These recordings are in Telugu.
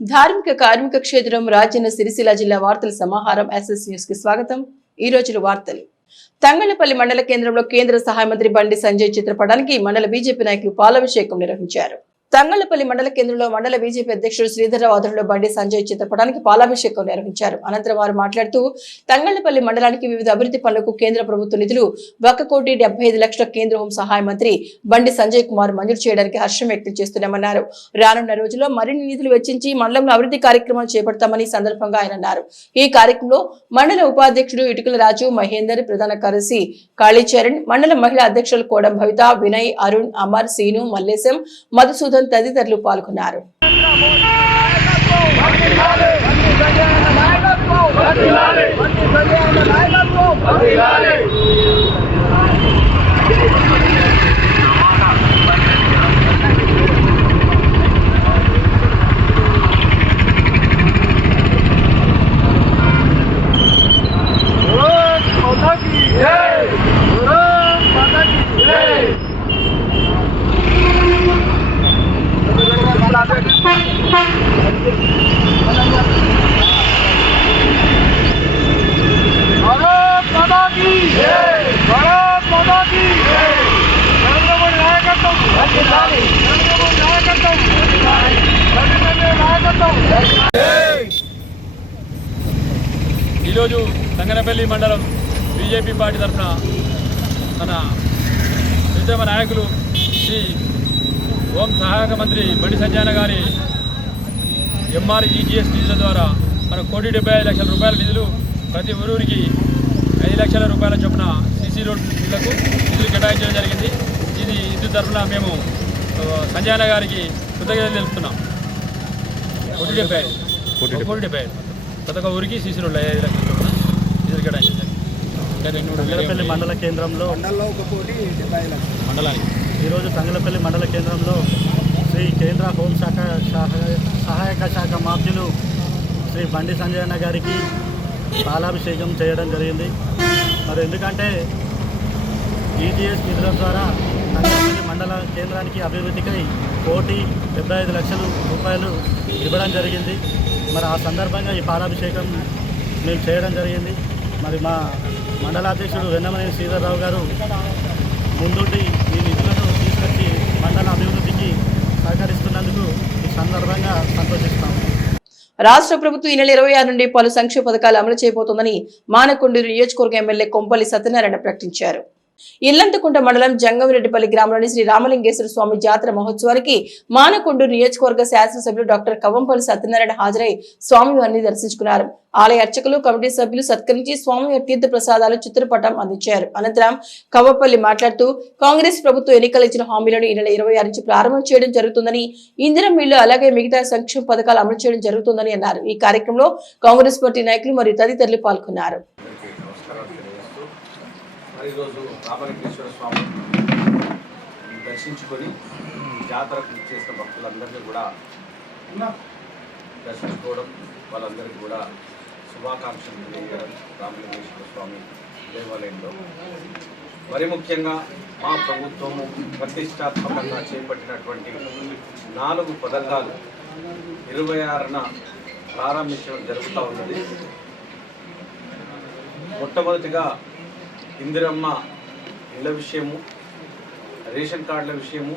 ధార్మిక కార్మిక క్షేత్రం రాజన్న సిరిసిల్ల జిల్లా వార్తల సమాహారం ఎస్ఎస్ న్యూస్ కి స్వాగతం। ఈ రోజు వార్తలు। తంగళ్లపల్లి మండల కేంద్రంలో కేంద్ర సహాయ మంత్రి బండి సంజయ్ చిత్రపటానికి మండల బీజేపీ నాయకులు పాలాభిషేకం నిర్వహించారు। తంగళ్లపల్లి మండల కేంద్రంలో మండల బీజేపీ అధ్యక్షుడు శ్రీధర్రావు ఆధ్వర్యంలో బండి సంజయ్ చిత్రపటానికి పాలాభిషేకం నిర్వహించారు। అనంతరం వారు మాట్లాడుతూ తంగళ్లపల్లి మండలానికి వివిధ అభివృద్ధి పనులకు కేంద్ర ప్రభుత్వ నిధులు 1,75 లక్షల కేంద్ర హోం సహాయ మంత్రి బండి సంజయ్ కుమార్ మంజూరు చేయడానికి హర్షం వ్యక్తం చేస్తున్నామన్నారు। రానున్న రోజుల్లో మరిన్ని నిధులు వెచ్చించి మండలంలో అభివృద్ధి కార్యక్రమాలు చేపడతామని సందర్భంగా ఆయన అన్నారు। ఈ కార్యక్రమంలో మండల ఉపాధ్యక్షుడు ఇటుకల రాజు, మహేందర్, ప్రధాన కార్యదర్శి కాళీచరణ్, మండల మహిళా అధ్యక్షులు కోడం భవిత, వినయ్, అరుణ్, అమర్, సీను, మల్లేశం, మధుసూదన్ తదితరులు పాల్గొన్నారు। ఈరోజు తంగనపల్లి మండలం బీజేపీ పార్టీ తరఫున మన ఉద్యమ నాయకులు శ్రీ హోం సహాయక మంత్రి బండి సంజయ్ గారి MREGS నిధుల ద్వారా మన 1,75 లక్షల రూపాయల నిధులు ప్రతి ఊరికి 5 లక్షల రూపాయల చొప్పున CC రోడ్ నిధులకు నిధులు కేటాయించడం జరిగింది। ఇది తరఫున మేము సంజయ్ గారికి కృతజ్ఞతలు తెలుపుతున్నాం। 1,75 ప్రతి ఒక్క ఊరికి CC రోడ్లు 5 లక్షల చొప్పున నిధులు కేటాయించడం జరిగింది। తంగళ్లపల్లి మండల కేంద్రంలో మండలానికి ఈరోజు తంగళ్లపల్లి మండల కేంద్రంలో శ్రీ కేంద్ర హోంశాఖ సహాయక శాఖ మాధ్యులు శ్రీ బండి సంజయ్ గారికి పాలాభిషేకం చేయడం జరిగింది। మరి ఎందుకంటే EGS నిధుల ద్వారా తంగళ్లపల్లి మండల కేంద్రానికి అభివృద్ధికై 1,75 లక్షల రూపాయలు ఇవ్వడం జరిగింది। మరి ఆ సందర్భంగా ఈ పాలాభిషేకం మేము చేయడం జరిగింది। మరి మా మండలాధ్యక్షుడు వెన్నమనేని శ్రీధర్రావు గారు ముందుండి ఈ నిధులను తీసుకొచ్చి మండల అభివృద్ధికి సహకరిస్తున్నందుకు ఈ సందర్భంగా సంతోషిస్తాము। రాష్ట్ర ప్రభుత్వం ఈ నెల 26 నుండి పలు సంక్షేమ పథకాలు అమలు చేయబోతోందని మానకొండూరు నియోజకవర్గ ఎమ్మెల్యే కొంపల్లి సత్యనారాయణ ప్రకటించారు। ఇల్లంతకుంట మండలం జంగంరెడ్డిపల్లి గ్రామంలోని శ్రీ రామలింగేశ్వర స్వామి జాతర మహోత్సవానికి మానకొండూరు నియోజకవర్గ శాసనసభ్యులు డాక్టర్ కవ్వంపల్లి సత్యనారాయణ హాజరై స్వామివారిని దర్శించుకున్నారు। ఆలయ అర్చకులు, కమిటీ సభ్యులు సత్కరించి స్వామివారి తీర్థ ప్రసాదాలు, చిత్రపటం అందించారు। అనంతరం కవ్వంపల్లి మాట్లాడుతూ కాంగ్రెస్ ప్రభుత్వం ఎన్నికలు ఇచ్చిన హామీలను ఈ నెల 26 నుంచి ప్రారంభం చేయడం జరుగుతుందని, ఇందిరమ్మ ఇల్లు అలాగే మిగతా సంక్షేమ పథకాలు అమలు చేయడం జరుగుతుందని అన్నారు। ఈ కార్యక్రమంలో కాంగ్రెస్ పార్టీ నాయకులు మరియు తదితరులు పాల్గొన్నారు। ఈరోజు రామలింగేశ్వర స్వామి దర్శించుకొని జాతరకు చేసిన భక్తులందరినీ కూడా దర్శించుకోవడం, వాళ్ళందరికీ కూడా శుభాకాంక్షలు తెలియజేయడం రామలింగేశ్వర స్వామి దేవాలయంలో మరి ముఖ్యంగా మా ప్రభుత్వము ప్రతిష్టాత్మకంగా చేపట్టినటువంటి 4 పథకాలు 26న ప్రారంభించడం జరుగుతూ ఉన్నది। మొట్టమొదటిగా ఇందిరమ్మ ఇళ్ల విషయము, రేషన్ కార్డుల విషయము,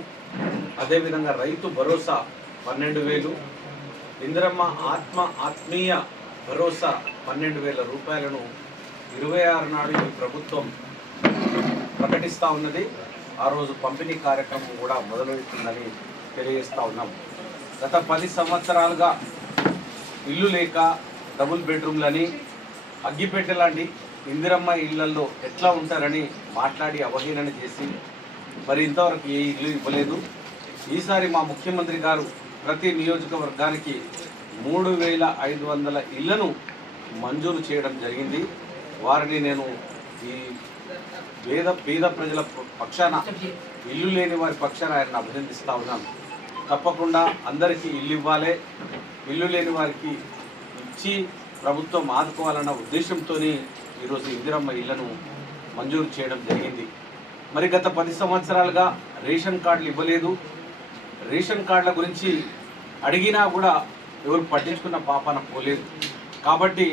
అదేవిధంగా రైతు భరోసా 12,000, ఇందిరమ్మ ఆత్మీయ భరోసా 12,000 రూపాయలను 26 నాడు ఈ ప్రభుత్వం ప్రకటిస్తూ ఉన్నది। ఆ రోజు పంపిణీ కార్యక్రమం కూడా మొదలవుతుందని తెలియజేస్తూ ఉన్నాం। గత 10 సంవత్సరాలుగా ఇల్లు లేక డబుల్ బెడ్రూమ్లని, అగ్గిపెట్టె లాంటి ఇందిరమ్మ ఇళ్లలో ఎట్లా ఉంటారని మాట్లాడి అవహేళన చేసి మరి ఇంతవరకు ఏ ఇల్లు ఇవ్వలేదు। ఈసారి మా ముఖ్యమంత్రి గారు ప్రతి నియోజకవర్గానికి 3,500 ఇళ్లను మంజూరు చేయడం జరిగింది। వారిని నేను ఈ పేద ప్రజల పక్షాన, ఇల్లు లేని వారి పక్షాన ఆయన అభినందిస్తూ ఉన్నాను। తప్పకుండా అందరికీ ఇల్లు ఇవ్వాలి, ఇల్లు లేని వారికి ఇచ్చి ప్రభుత్వం ఆదుకోవాలన్న ఉద్దేశంతో ఈరోజు ఇందిరమ్మ ఇళ్లను మంజూరు చేయడం జరిగింది। మరి గత 10 సంవత్సరాలుగా రేషన్ కార్డులు ఇవ్వలేదు। రేషన్ కార్డుల గురించి అడిగినా కూడా ఎవరు పట్టించుకున్న పాపాన పోలేదు. కాబట్టి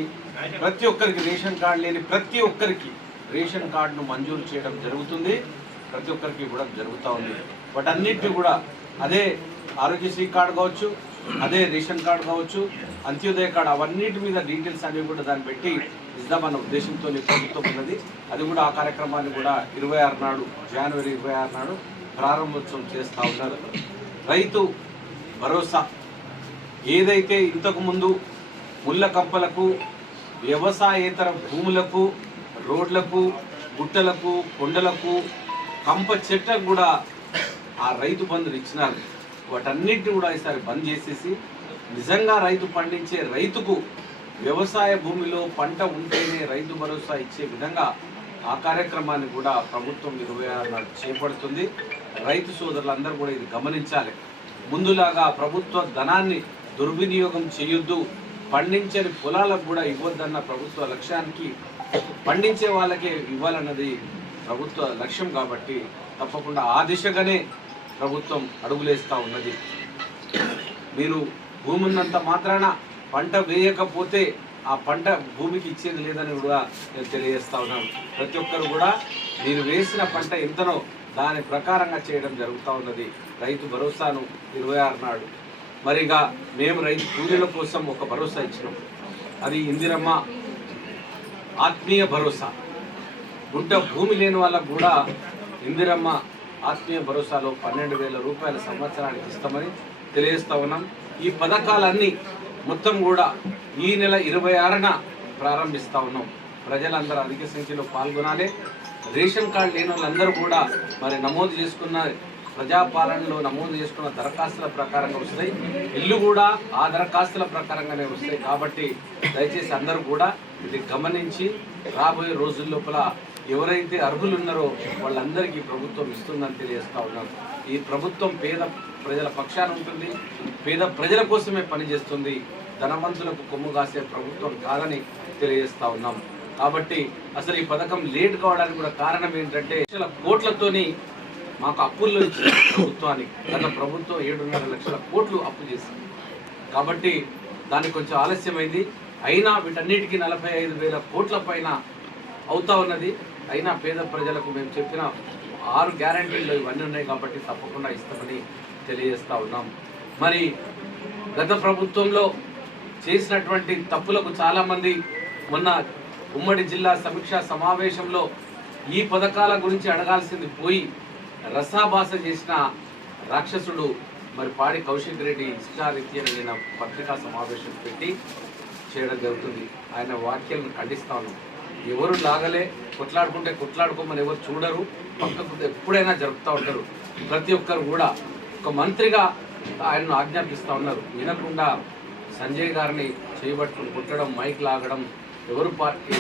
ప్రతి ఒక్కరికి రేషన్ కార్డు లేని ప్రతి ఒక్కరికి రేషన్ కార్డును మంజూరు చేయడం జరుగుతుంది, ప్రతి ఒక్కరికి ఇవ్వడం జరుగుతూ ఉంది. వాటన్నిటిని కూడా అదే ఆరోగ్యశ్రీ కార్డు కావచ్చు, అదే రేషన్ కార్డు కావచ్చు, అంత్యోదయ కార్డు, అవన్నిటి మీద డీటెయిల్స్ అనేవి కూడా దాన్ని పెట్టి ఇద్దామన్న ఉద్దేశంతో ప్రభుత్వం ఉన్నది. అది కూడా ఆ కార్యక్రమాన్ని కూడా 26 నాడు, జనవరి 26 నాడు ప్రారంభోత్సవం చేస్తూ ఉన్నారు. రైతు భరోసా ఏదైతే ఇంతకుముందు ముళ్ళ కంపలకు, వ్యవసాయేతర భూములకు, రోడ్లకు, గుట్టలకు, కొండలకు, కంప చెట్లకు కూడా ఆ రైతు బంధులు ఇచ్చినారు. వాటన్నిటిని కూడా ఈసారి బంద్ చేసేసి నిజంగా రైతు పండించే రైతుకు వ్యవసాయ భూమిలో పంట ఉంటేనే రైతు భరోసా ఇచ్చే విధంగా ఆ కార్యక్రమాన్ని కూడా ప్రభుత్వం 26 నాడు చేపడుతుంది. రైతు సోదరులందరూ కూడా ఇది గమనించాలి. ముందులాగా ప్రభుత్వ ధనాన్ని దుర్వినియోగం చేయొద్దు, పండించని పొలాలకు కూడా ఇవ్వద్దన్న ప్రభుత్వ లక్ష్యానికి పండించే వాళ్ళకే ఇవ్వాలన్నది ప్రభుత్వ లక్ష్యం. కాబట్టి తప్పకుండా ఆ దిశగానే ప్రభుత్వం అడుగులేస్తూ ఉన్నది. మీరు భూమి ఉన్నంత మాత్రాన పంట వేయకపోతే ఆ పంట భూమికి ఇచ్చేది లేదని కూడా నేను తెలియజేస్తా ఉన్నాను. ప్రతి ఒక్కరు కూడా మీరు వేసిన పంట ఎంతనో దాని ప్రకారంగా చేయడం జరుగుతూ ఉన్నది. రైతు భరోసాను 26 నాడు మరిగా మేము రైతు కూలీల కోసం ఒక భరోసా ఇచ్చినాం. అది ఇందిరమ్మ ఆత్మీయ భరోసా. గుంట భూమి లేని వాళ్ళకు కూడా ఇందిరమ్మ ఆత్మీయ భరోసాలో 12,000 రూపాయల సంవత్సరానికి ఇస్తామని తెలియజేస్తా ఉన్నాం. ఈ పథకాలన్నీ మొత్తం కూడా ఈ నెల 26న ప్రారంభిస్తూ ఉన్నాం. ప్రజలందరూ అధిక సంఖ్యలో పాల్గొనాలి. రేషన్ కార్డు లేని వాళ్ళందరూ కూడా మరి నమోదు చేసుకున్న ప్రజాపాలనలో నమోదు చేసుకున్న దరఖాస్తుల ప్రకారంగా వస్తాయి. ఇల్లు కూడా ఆ దరఖాస్తుల ప్రకారంగానే వస్తాయి. కాబట్టి దయచేసి అందరూ కూడా ఇది గమనించి రాబోయే రోజుల లోపల ఎవరైతే అర్హులు ఉన్నారో వాళ్ళందరికీ ప్రభుత్వం ఇస్తుందని తెలియజేస్తూ ఉన్నాం. ఈ ప్రభుత్వం పేద ప్రజల పక్షాన ఉంటుంది, పేద ప్రజల కోసమే పనిచేస్తుంది. ధనవంతులకు కొమ్ము కాసే ప్రభుత్వం కాదని తెలియజేస్తూ ఉన్నాం. కాబట్టి అసలు ఈ పథకం లేట్ కావడానికి కూడా కారణం ఏంటంటే లక్షల కోట్లతోని మాకు అప్పుల్లో ఇచ్చిన ప్రభుత్వానికి గత ప్రభుత్వం 7.5 లక్షల కోట్లు అప్పు చేసింది. కాబట్టి దానికి కొంచెం ఆలస్యమైంది. అయినా వీటన్నిటికీ 45,000 కోట్ల పైన అవుతా ఉన్నది. అయినా పేద ప్రజలకు మేము చెప్పిన 6 గ్యారంటీలు ఇవన్నీ ఉన్నాయి కాబట్టి తప్పకుండా ఇస్తామని తెలియజేస్తూ ఉన్నాం. మరి గత ప్రభుత్వంలో చేసినటువంటి తప్పులకు చాలామంది మొన్న ఉమ్మడి జిల్లా సమీక్షా సమావేశంలో ఈ పథకాల గురించి అడగాల్సింది పోయి రసాభాస చేసిన రాక్షసుడు మరి పాడి కౌశిక్ రెడ్డి ఇష్టారీత్యా నిన్న పత్రికా సమావేశం పెట్టి చేయడం జరుగుతుంది. ఆయన వ్యాఖ్యలను ఖండిస్తా ఉన్నాం. ఎవరు లాగలే, కొట్లాడుకుంటే కొట్లాడుకోమని ఎవరు చూడరు, పక్కకు ఎప్పుడైనా జరుపుతూ ఉంటారు. ప్రతి ఒక్కరు కూడా ఒక మంత్రిగా ఆయనను ఆజ్ఞాపిస్తూ ఉన్నారు. వినకుండా సంజయ్ గారిని చేయబట్టుకుని కొట్టడం, మైక్ లాగడం, ఎవరు పార్టీ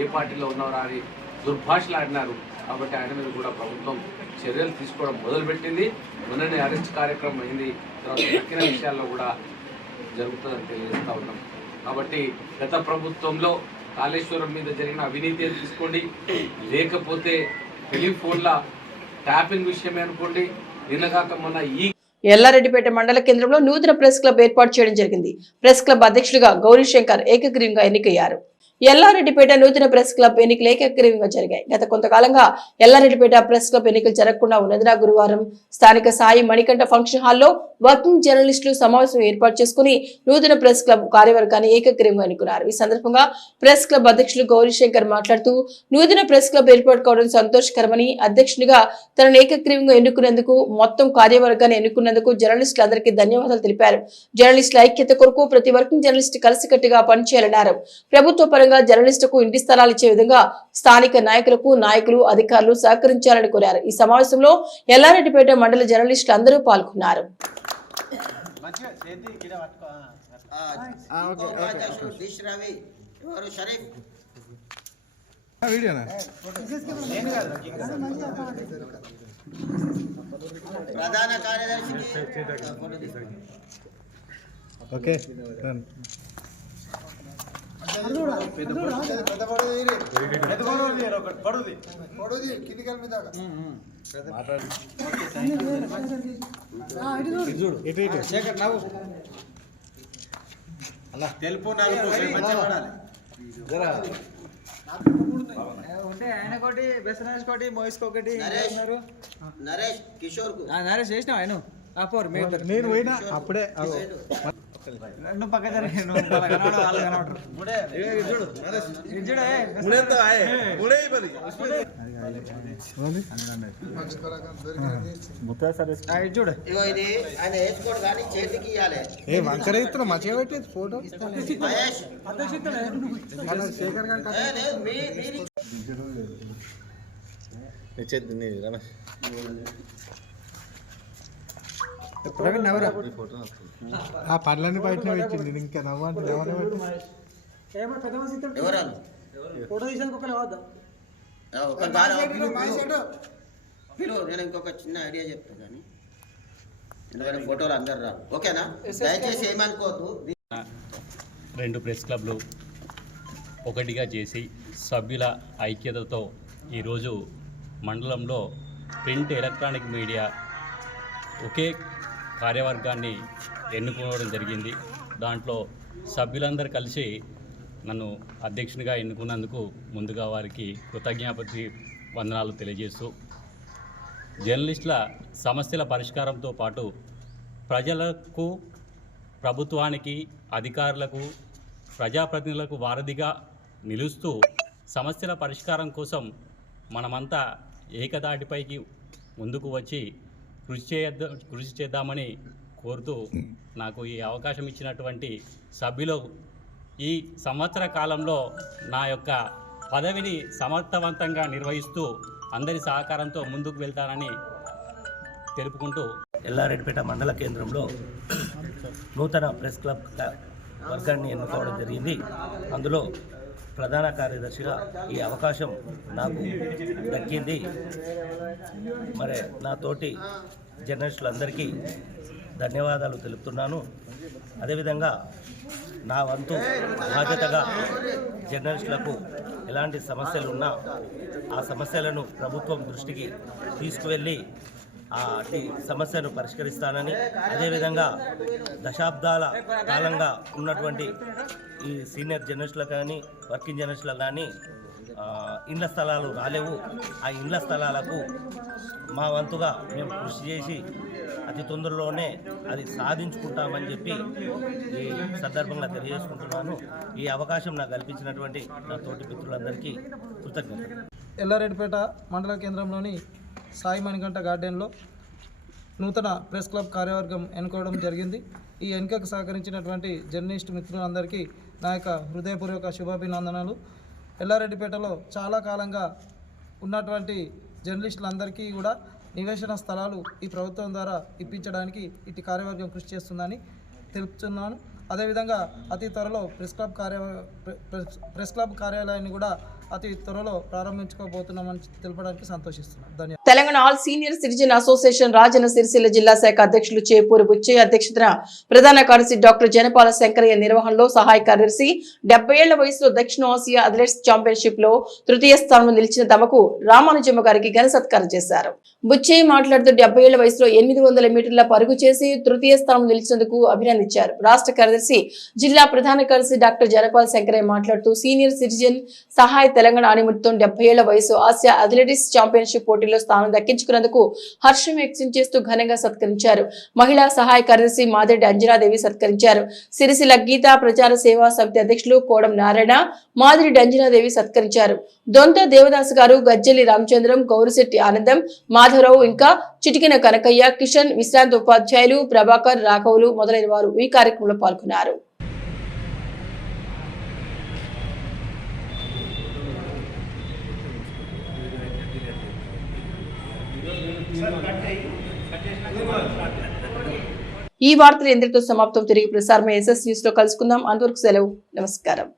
ఏ పార్టీలో ఉన్నారా అని దుర్భాషలాడినారు. కాబట్టి ఆయన మీద కూడా ప్రభుత్వం చర్యలు తీసుకోవడం మొదలుపెట్టింది. మొన్ననే అరెస్ట్ కార్యక్రమం అయింది. తర్వాత దక్కిన విషయాల్లో కూడా జరుగుతుందని తెలియజేస్తూ ఉన్నాం. కాబట్టి గత ప్రభుత్వంలో కాళేశ్వరం మీద జరిగిన అవినీతి తీసుకోండి, లేకపోతే టెలిఫోన్ల ట్యాపింగ్ విషయమే అనుకోండి, నిన్నగాక మొన్న ఎల్లారెడ్డిపేట మండల కేంద్రంలో నూతన ప్రెస్ క్లబ్ ఏర్పాటు చేయడం జరిగింది. ప్రెస్ క్లబ్ అధ్యక్షుడిగా గౌరీశంకర్ ఏకగ్రీవంగా ఎన్నికయ్యారు. ఎల్లారెడ్డిపేట నూతన ప్రెస్ క్లబ్ ఎన్నికలు ఏకగ్రీవంగా జరిగాయి. గత కొంతకాలంగా ఎల్లారెడ్డిపేట ప్రెస్ క్లబ్ ఎన్నికలు జరగకుండా ఉన్నందున గురువారం స్థానిక సాయి మణికంఠ ఫంక్షన్ హాల్లో వర్కింగ్ జర్నలిస్టులు సమావేశం ఏర్పాటు చేసుకుని నూతన ప్రెస్ క్లబ్ కార్యవర్గాన్ని ఏకగ్రీవంగా ఎన్నుకున్నారు. ఈ సందర్భంగా ప్రెస్ క్లబ్ అధ్యక్షులు గౌరీశంకర్ మాట్లాడుతూ నూతన ప్రెస్ క్లబ్ ఏర్పాటు కావడం సంతోషకరమని, అధ్యక్షునిగా తనను ఏకగ్రీవంగా ఎన్నుకున్నందుకు, మొత్తం కార్యవర్గాన్ని ఎన్నుకున్నందుకు జర్నలిస్టులందరికీ ధన్యవాదాలు తెలిపారు. జర్నలిస్టుల ఐక్యత కొరకు ప్రతి వర్కింగ్ జర్నలిస్ట్ కలిసికట్టుగా పనిచేయాలన్నారు. ప్రభుత్వ పరంగా జర్నలిస్టులకు ఇంటి స్థలాలు ఇచ్చే విధంగా స్థానిక నాయకులు, అధికారులు సహకరించాలని కోరారు. ఈ సమావేశంలో ఎల్లారెడ్డిపేట మండల జర్నలిస్టులు అందరూ పాల్గొన్నారు. ప్రధాన కార్యదర్శి ఓకే తెలుపు నలుపు మంచిగా పడాలి. ఆయన కోటి బెసరాజ్ కోటి మోయిస్ ఒకటి నరేష్ కిషోర్ కు నరేష్ చేసినావు ఆయన నేను పోయినా అప్పుడే రెండు పక్క జరిగాను వాళ్ళు కనబడరు చూడు ఇగో ఇది ఆయన వేసుకోడు కానీ చేతికి ఇవ్వాలి. ఏ వంకర ఇస్తున్నా మంచిగా పెట్టి ఫోటో మహేష్ శేఖర్ గారు లేదు, మీరు ఆ పనులన్నీ బయట పెట్టింది ఇంకా నవ్వండి ఎవరాలు పిలువు. నేను ఇంకొక చిన్న ఐడియా చెప్తాను కానీ ఎందుకంటే ఫోటోలు అందరు రాదు. ఓకేనా? దయచేసి ఏమనుకోవద్దు. రెండు ప్రెస్ క్లబ్లు ఒకటిగా చేసి సభ్యుల ఐక్యతతో ఈరోజు మండలంలో ప్రింట్ ఎలక్ట్రానిక్ మీడియా ఒకే కార్యవర్గాన్ని ఎన్నుకోవడం జరిగింది. దాంట్లో సభ్యులందరూ కలిసి నన్ను అధ్యక్షునిగా ఎన్నుకున్నందుకు ముందుగా వారికి కృతజ్ఞాపతి వందనాలు తెలియజేస్తూ జర్నలిస్టుల సమస్యల పరిష్కారంతో పాటు ప్రజలకు, ప్రభుత్వానికి, అధికారులకు, ప్రజాప్రతినిధులకు వారధిగా నిలుస్తూ సమస్యల పరిష్కారం కోసం మనమంతా ఏకదాటిపైకి ముందుకు వచ్చి కృషి చేద్దామని కోరుతూ నాకు ఈ అవకాశం ఇచ్చినటువంటి సభ్యులు ఈ సంవత్సర కాలంలో నా యొక్క పదవిని సమర్థవంతంగా నిర్వహిస్తూ అందరి సహకారంతో ముందుకు వెళ్తానని తెలుపుకుంటూ ఎల్లారెడ్డిపేట మండల కేంద్రంలో నూతన ప్రెస్ క్లబ్ వర్గాన్ని ఎన్నుకోవడం జరిగింది. అందులో ప్రధాన కార్యదర్శిగా ఈ అవకాశం నాకు దక్కింది. మరి నా తోటి జర్నలిస్టులందరికీ ధన్యవాదాలు తెలుపుతున్నాను. అదేవిధంగా నా వంతు బాధ్యతగా జర్నలిస్టులకు ఎలాంటి సమస్యలు ఉన్నా ఆ సమస్యలను ప్రభుత్వం దృష్టికి తీసుకువెళ్ళి అతి సమస్యను పరిష్కరిస్తానని, అదేవిధంగా దశాబ్దాల కాలంగా ఉన్నటువంటి ఈ సీనియర్ జర్నలిస్టులకు కానీ వర్కింగ్ జర్నలిస్టులకు కానీ ఇండ్ల స్థలాలు రాలేవు. ఆ ఇండ్ల స్థలాలకు మా వంతుగా మేము కృషి చేసి అతి తొందరలోనే అది సాధించుకుంటామని చెప్పి ఈ సందర్భంగా తెలియజేసుకుంటున్నాను. ఈ అవకాశం నాకు కల్పించినటువంటి నా తోటి మిత్రులందరికీ కృతజ్ఞతలు. ఎల్లారెడ్డిపేట మండల కేంద్రంలోని సాయి మణికంఠ గార్డెన్లో నూతన ప్రెస్ క్లబ్ కార్యవర్గం ఎన్నుకోవడం జరిగింది. ఈ ఎన్నికకు సహకరించినటువంటి జర్నలిస్టు మిత్రులందరికీ నా యొక్క హృదయపూర్వక శుభాభినందనలు. ఎల్లారెడ్డిపేటలో చాలా కాలంగా ఉన్నటువంటి జర్నలిస్టులందరికీ కూడా నివేశన స్థలాలు ఈ ప్రభుత్వం ద్వారా ఇప్పించడానికి ఇటు కార్యవర్గం కృషి చేస్తుందని తెలుపుతున్నాను. అదేవిధంగా అతి త్వరలో ప్రెస్ క్లబ్ కార్యాలయాన్ని కూడా అతి త్వరలో ప్రారంభించుకోబోతున్నామని తెలపడానికి సంతోషిస్తున్నాను. ధన్యవాదాలు. Telangana all senior citizen association Rajanna Sircilla జిల్లా శాఖ అధ్యక్షులు చేపూరి బుచ్చయ్య అధ్యక్షతన ప్రధాన కార్యదర్శి డాక్టర్ జనపాల శంకరయ్య నిర్వహణలో సహాయ కార్యదర్శి 70 ఏళ్ల వయసులో దక్షిణ ఆసియా అథ్లెటిక్స్ ఛాంపియన్షిప్ లో తృతీయ స్థానంలో నిలిచిన తమకు రామానుజమ్మ గారికి ఘన సత్కారం చేశారు. బుచ్చయ్య మాట్లాడుతూ 70 ఏళ్ల వయసులో 800 మీటర్ల పరుగు చేసి తృతీయ స్థానం నిలిచినందుకు అభినందించారు. రాష్ట్ర కార్యదర్శి జిల్లా ప్రధాన కార్యదర్శి డాక్టర్ జనపాల శంకరయ్య మాట్లాడుతూ సీనియర్ సిటిజన్ సహాయ తెలంగాణ ఆణిముత్యం 70 ఏళ్ల వయసు ఆసియా అథ్లెటిక్స్ ఛాంపియన్షిప్ పోటీలో స్థానం దక్కించుకున్నందుకు హర్షం వ్యక్తం చేస్తూ ఘనంగా సత్కరించారు. మహిళా సహాయ కార్యదర్శి మాదిరెడ్డి అంజనాదేవి సత్కరించారు. సిరిసిల్ల గీతా ప్రచార సేవా సమితి అధ్యక్షులు కోడం నారాయణ, మాదిరెడ్డి అంజనాదేవి సత్కరించారు. దొంత దేవదాస్ గారు, గజ్జెల్లి రామచంద్రం, గౌరిశెట్టి ఆనందం, మాధవరావు, ఇంకా చిటికిన కనకయ్య, కిషన్, విశ్రాంత ఉపాధ్యాయులు, ప్రభాకర్, రాఘవులు మొదలైన వారు ఈ కార్యక్రమంలో పాల్గొన్నారు. ఈ వార్తలు ఇంతటితో సమాప్తం. తిరిగి ప్రసారమై SS న్యూస్ లో కలుసుకుందాం. అంతవరకు సెలవు. నమస్కారం.